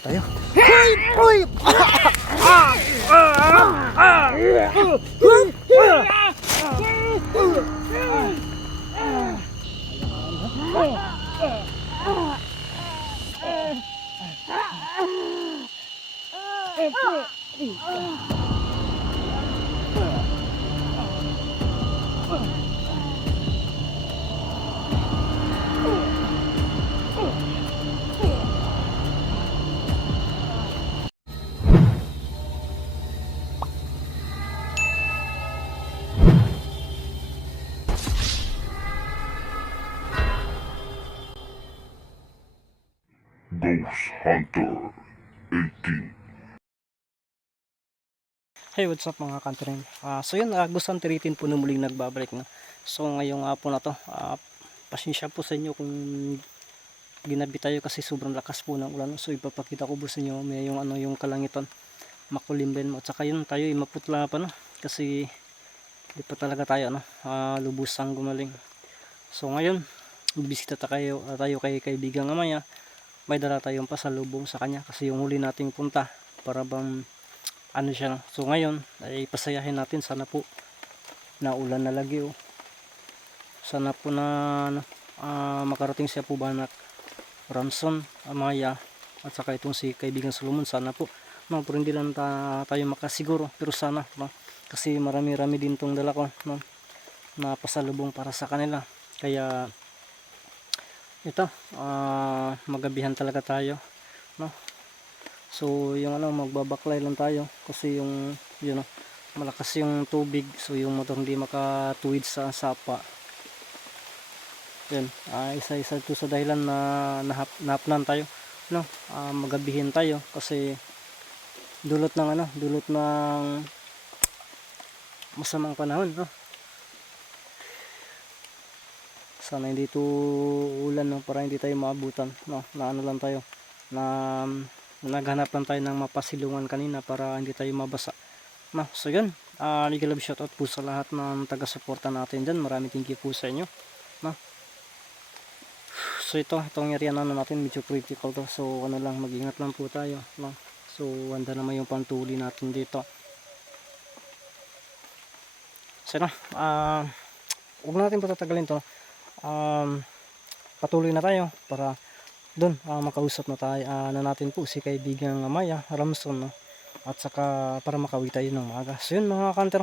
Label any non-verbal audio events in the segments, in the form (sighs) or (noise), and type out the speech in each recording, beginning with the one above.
tayo. Hoy! Hoy! Ghost Hunter 18. Hey, what's up mga kantarin? Ah, so yun, uh, gusto tiritin po na muling nagbabalik na. So ngayong hapon na to, ah, pasensya po sa inyo kung ginabi tayo kasi sobrang lakas po ng ulan. So ipapakita ko po sa inyo may yung ano yung kalangitan makulim din mo. At saka yun tayo ay maputla pa no kasi di pa talaga tayo ano, ah, lubusang gumaling. So ngayon, bibisita tayo, ah, tayo kay kaibigan Amaya. May dala tayong pasalubong sa kanya kasi yung huli nating punta para bang ano siya so ngayon ay pasayahin natin sana po na ulan na lagi oh. sana po na ah, makarating siya po banak Ramson, Amaya at saka itong si kaibigan Solomon sana po no, pero hindi lang ta, tayo makasiguro pero sana no? kasi marami rami din tong dala ko no? na pasalubong para sa kanila kaya ito ah, magabihan talaga tayo no So yung ano magbabaklay lang tayo kasi yung yun know, malakas yung tubig so yung motor hindi makatuwid sa sapa. Yan, ah, isa-isa ito sa dahilan na nahap, nahapnan tayo no, ah, magabihin tayo kasi dulot ng ano, dulot ng masamang panahon, no. Sana hindi ito ulan no? Para hindi tayo maabutan, no. Na ano lang tayo na naghanap lang tayo ng mapasilungan kanina para hindi tayo mabasa no, so yun. Uh, legal love shoutout po sa lahat ng taga-suporta natin dyan. Maraming thank you po sa inyo no. so ito itong area na ano natin medyo critical to. So ano lang mag-ingat lang po tayo no. so handa naman yung pantuli natin dito. So no uh, huwag na natin patatagalin to um, patuloy na tayo para doon ah, makausap na tayo ah, na natin po si kaibigang Maya Ramson no? at saka para makawi tayo ng maaga so yun mga kanter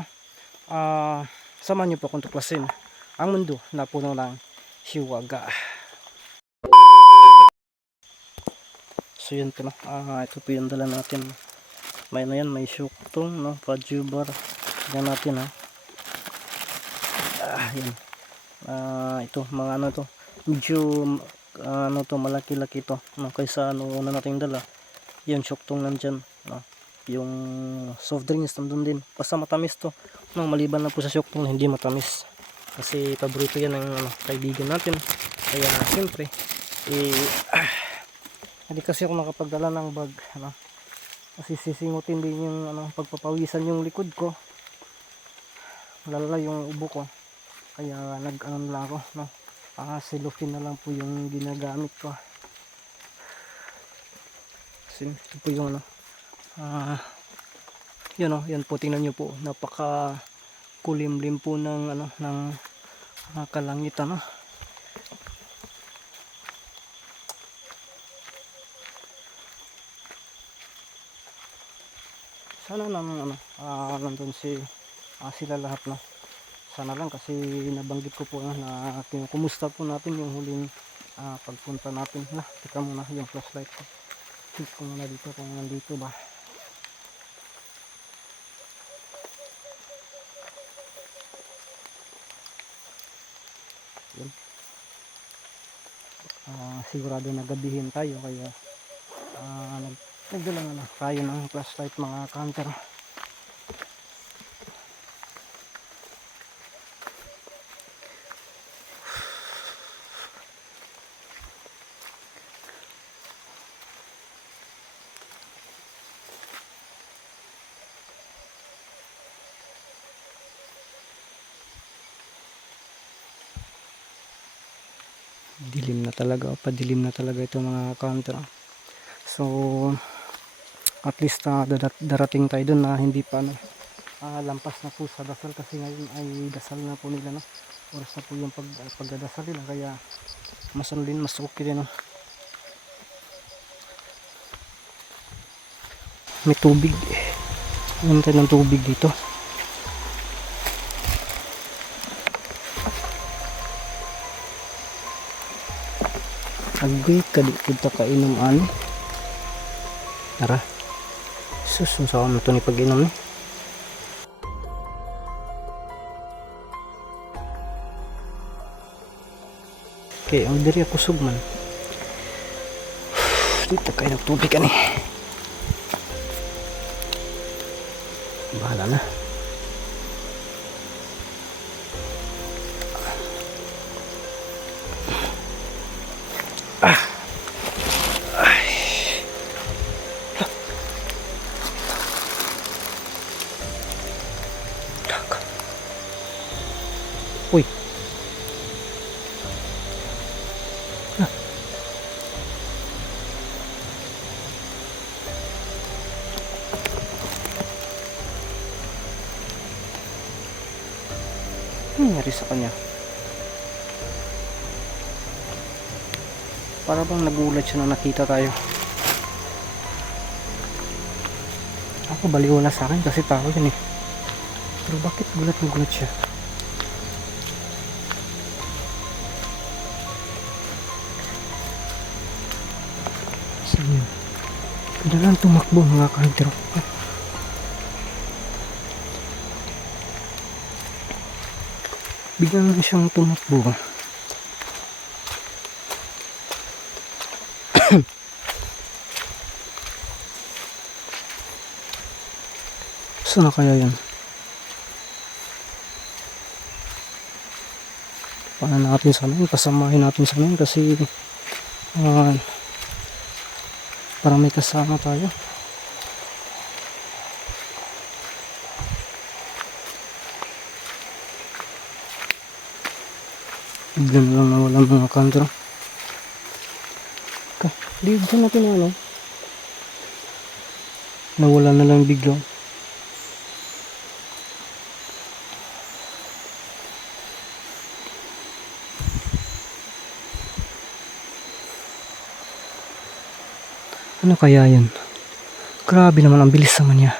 ah, samahan nyo po akong tuklasin ang mundo na puno ng hiwaga so yun po no? ah, ito po yung dala natin may na yan may syuktong no? pajubar yan natin ha ah, yan ah, ito mga ano to medyo ano to malaki-laki to no? Kaysa ano una nating dala. Yun syuktong nandyan no? Yung soft drinks nandun din. Basta matamis to no? Maliban lang po sa na hindi matamis. Kasi paborito yan ng ano, kaibigan natin. Kaya siyempre eh ah, (clears throat) hindi kasi ako nakapagdala ng bag ano? Kasi sisingutin din yung ano pagpapawisan yung likod ko. Lala yung ubo ko kaya nag ano lang ako no? Ah cellophane na lang po yung ginagamit ko. Sin, ito po yung ano? Ah yun o yan po tingnan nyo po. Napaka kulimlim po ng ano ng uh, kalangitan no? sana naman ano ah nandun si ah, sila lahat no sana lang kasi nabanggit ko po na kumusta po natin yung huling ah, pagpunta natin. Na tika muna yung flashlight ko. Check ko muna dito kung nandito ba. Yun. Ah, sigurado na gabihin tayo kaya ah, nag nagdala na tayo ng flashlight mga counter dilim na talaga padilim na talaga ito mga counter So, at least ah, dadat- darating tayo dun na hindi pa ano, ah, lampas na po sa dasal kasi ngayon ay dasal na po nila no. Oras na po yung pag, pagdadasal nila kaya mas ano mas okay din no. May tubig. Ano tayo ng tubig dito? Agay kadi kita kainom ani. Tara. Sus, unsa ka mo to ni pag-inom ni? Okay, ang diri ako sugman. (sighs) Dito kayo nagtubig ani. Bahala na. Para bang nagulat siya na nakita tayo. Ako baliwala sa akin kasi tao yun eh. Pero bakit gulat na gulat siya? Saan? Kailangan tumakbo mga kahintero. Bigyan lang siyang tumakbo. Saan na kaya yan? Paano natin sa amin? Pasamahin natin sa amin kasi ah, para may kasama tayo. Bigla na lang nawala mga kanto. Okay, di dyan natin na ano. Nawala na lang bigla. Ano kaya yun? Grabe naman ang bilis naman niya.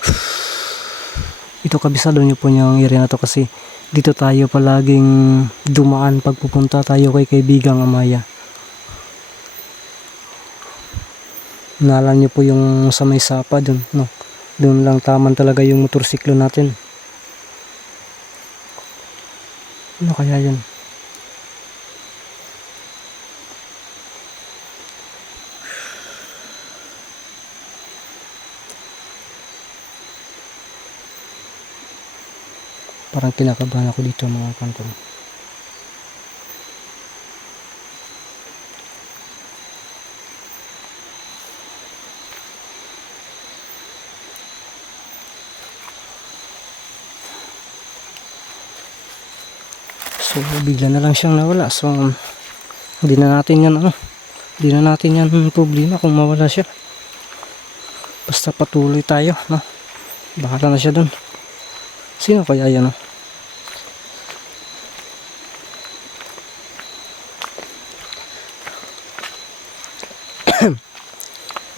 (sighs) Ito kabisado niyo po niyang area na to kasi dito tayo palaging dumaan pag pupunta tayo kay kaibigang Amaya. Nala niyo po yung sa may sapa dun, no? Doon lang taman talaga yung motorsiklo natin. Ano kaya yun? Parang kinakabahan ako dito mga kanto. So bigla na lang siyang nawala. So hindi na natin yan ano. Hindi na natin yan problema kung mawala siya. Basta patuloy tayo. No? Bahala na siya dun. Sino kaya yan? ah?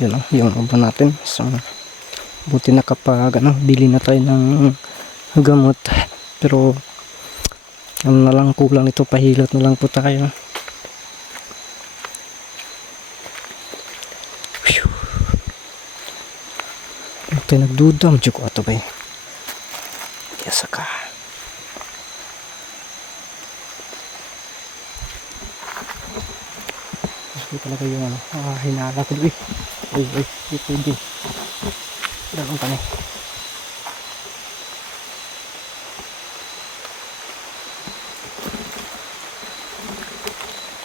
Yun oh, yung ubo natin. So, buti na kapag ano, bili na tayo ng gamot. Pero, ano na lang kulang nito, pahilot na lang po tayo. Phew. Ano nagdudam, Diyok ato ba eh. Yes, ka. Gusto talaga yung ano, ah, hinala ko doon. Uy, uy, di pwede. Na eh.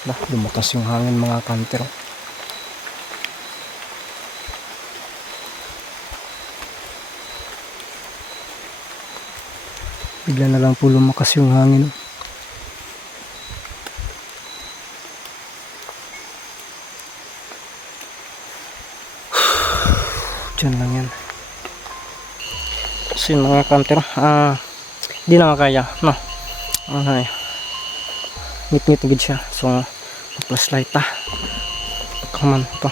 Lah, lumakas yung hangin mga kanter. Bigla na lang po lumakas yung hangin. oh. Diyan lang yan. Yun mga counter, ah, di na kaya, no? Ano eh, ngit-ngit gid siya. So, flashlight ta. Come on, ito.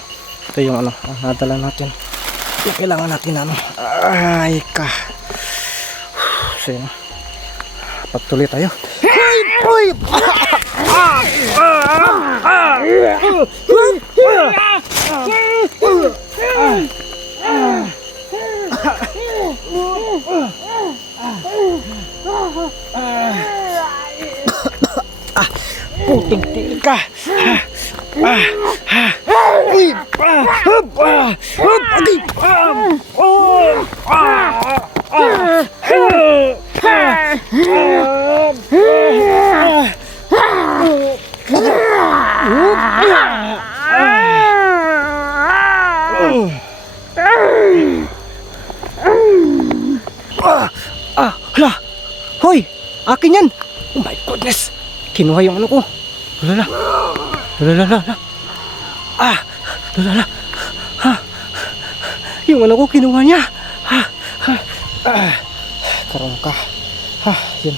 Yung ano, ang nadala natin. Yung kailangan natin ano. Ay ka. So yun. Pagtuloy tayo. Ay! Ay! Puting ka. Ah, ah, uy, ah, ah, hup, ah, oh, ah, ah, ah, ah, akin yan. Oh my goodness, kinuha yung ano ko. Lala, lala, lala. Ah, lala. Ha, yung ano ko kinuha niya. Ha, ha, ah, karoon ka. Ha, yun,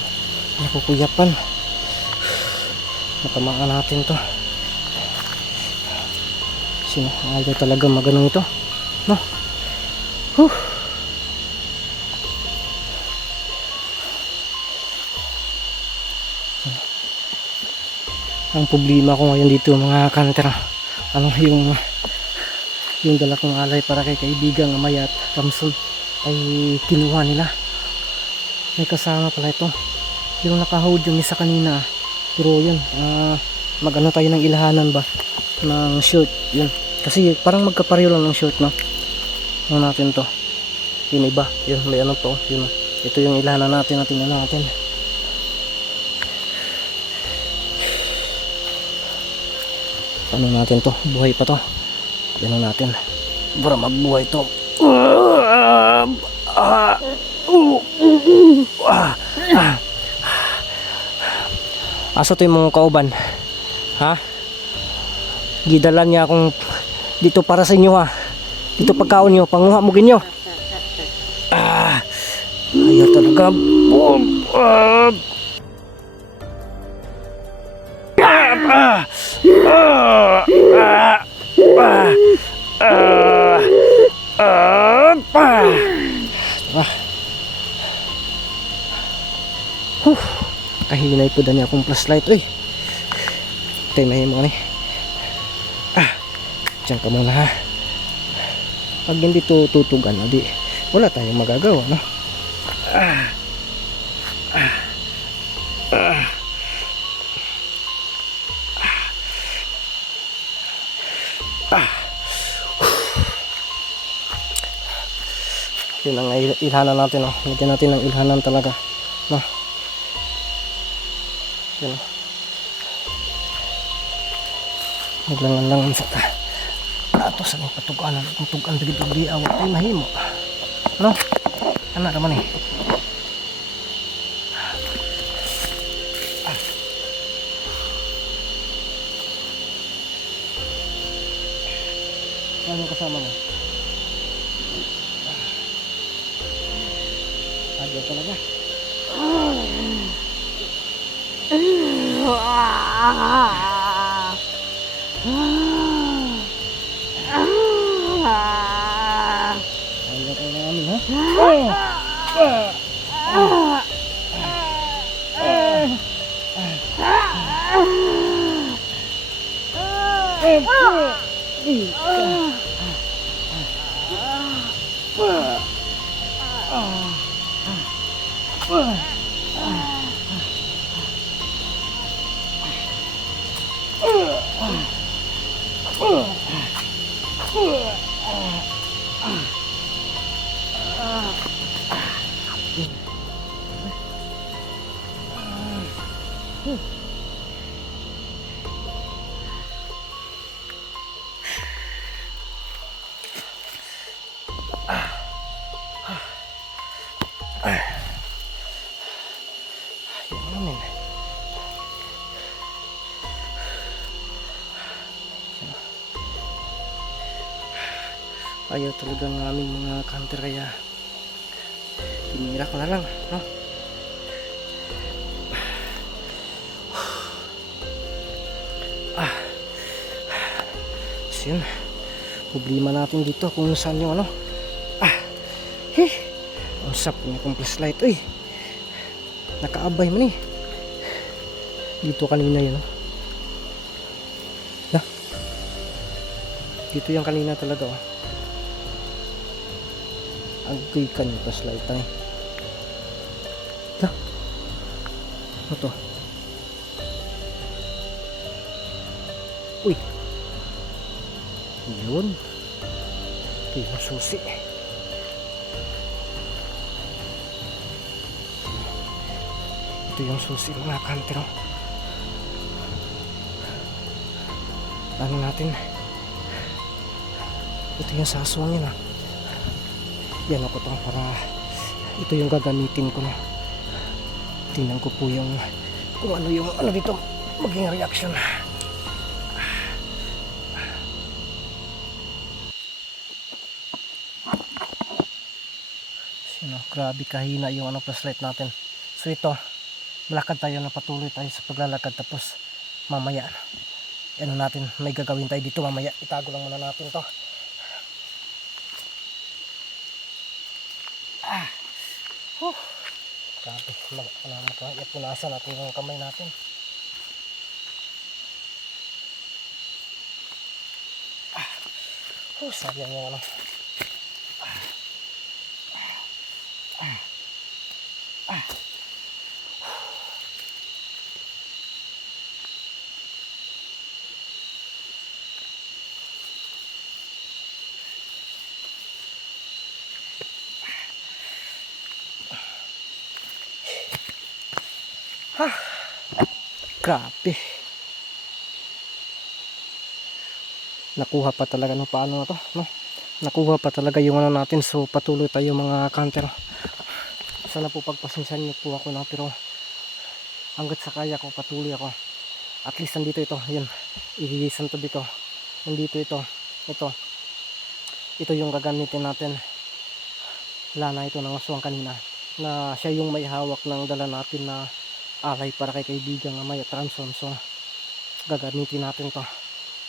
nakukuyapan. Natamaan natin to. Sino, ayaw talaga maganong ito. No? Huh. Ang problema ko ngayon dito mga kanter ano yung yung dala kong alay para kay kaibigang Amayat Ramson ay kinuha nila. May kasama pala ito. Yung nakahold yung isa kanina pero yun ah, magano tayo ng ilahanan ba? Ng short yun. Kasi parang magkapareho lang ng short no? Ano natin to? Yun iba yun may ano to yun. Ito yung ilahanan natin natin na natin ano natin to. Buhay pa to. Ano natin. Para magbuhay to. Aso to yung mga kauban? Ha? Gidalan niya akong dito para sa inyo ha? Dito pagkaon nyo panguha mo ginyo. Ah ayaw talaga. ah, kahinay po dani akong flashlight uy. Tayo mahimo ni. Ah dyan ka muna ha. Pag hindi to tutugan di wala tayong magagawa no yun ang il- ilhanan natin oh. lagyan natin ng ilhanan talaga no yun oh. naglangan-langan sa ta ato sa mga patugan kung tugan dagito di awat ay mahimo no ana raman eh ano kasama mo? Ayaw talaga. Ayaw tayo namin ha? Ayaw ayaw talaga namin mga counter kaya tinira ko na lang no? Ah. So yun problema natin dito kung saan yung ano. Ah. Heh ang sap niya kung flashlight. Uy. Nakaabay man eh. Dito kanina yun oh. Dito yung kanina talaga oh agoy ka niyo flashlight ay. Lah ano to? Uy. Yun. Ito yung susi. Ito yung susi mga kantero ano natin? Ito yung saswangin ah yan ako to para ito yung gagamitin ko. Na tingnan ko po yung kung ano yung ano dito maging reaction. Sino, grabe kahina yung ano flashlight natin. So ito malakad tayo na patuloy tayo sa paglalakad tapos mamaya ano natin may gagawin tayo dito mamaya. Itago lang muna natin to huh. grabe mag ano ano punasan natin yung kamay natin ah huh, sayang yung ano Grabe. Nakuha pa talaga no paano na to, no? Nakuha pa talaga yung ano natin so patuloy tayo mga counter. Sana po pagpasensyahan niyo po ako na pero hanggat sa kaya ko patuloy ako. At least nandito ito, yun. Ilisan to dito. Nandito ito. Ito. Ito yung gagamitin natin. Lana ito ng aswang kanina na siya yung may hawak ng dala natin na alay para kay kaibigan nga may transom so gagamitin natin to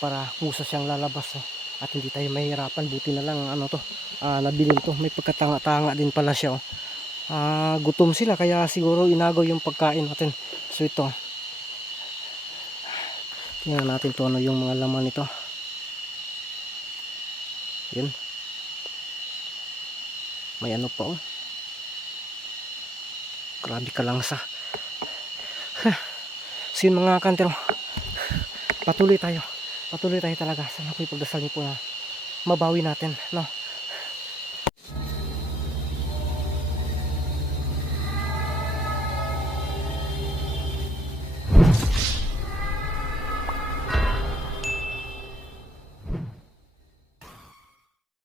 para kusa siyang lalabas oh. at hindi tayo mahirapan buti na lang ano to ah, nabilin to. May pagkatanga-tanga din pala siya oh. Ah, gutom sila kaya siguro inagaw yung pagkain natin. So ito. Tingnan natin to ano yung mga laman nito. Yun. May ano pa oh. Grabe ka lang sa So yun mga kantero, patuloy tayo. Patuloy tayo talaga. Sana po ipagdasal niyo po na mabawi natin. No?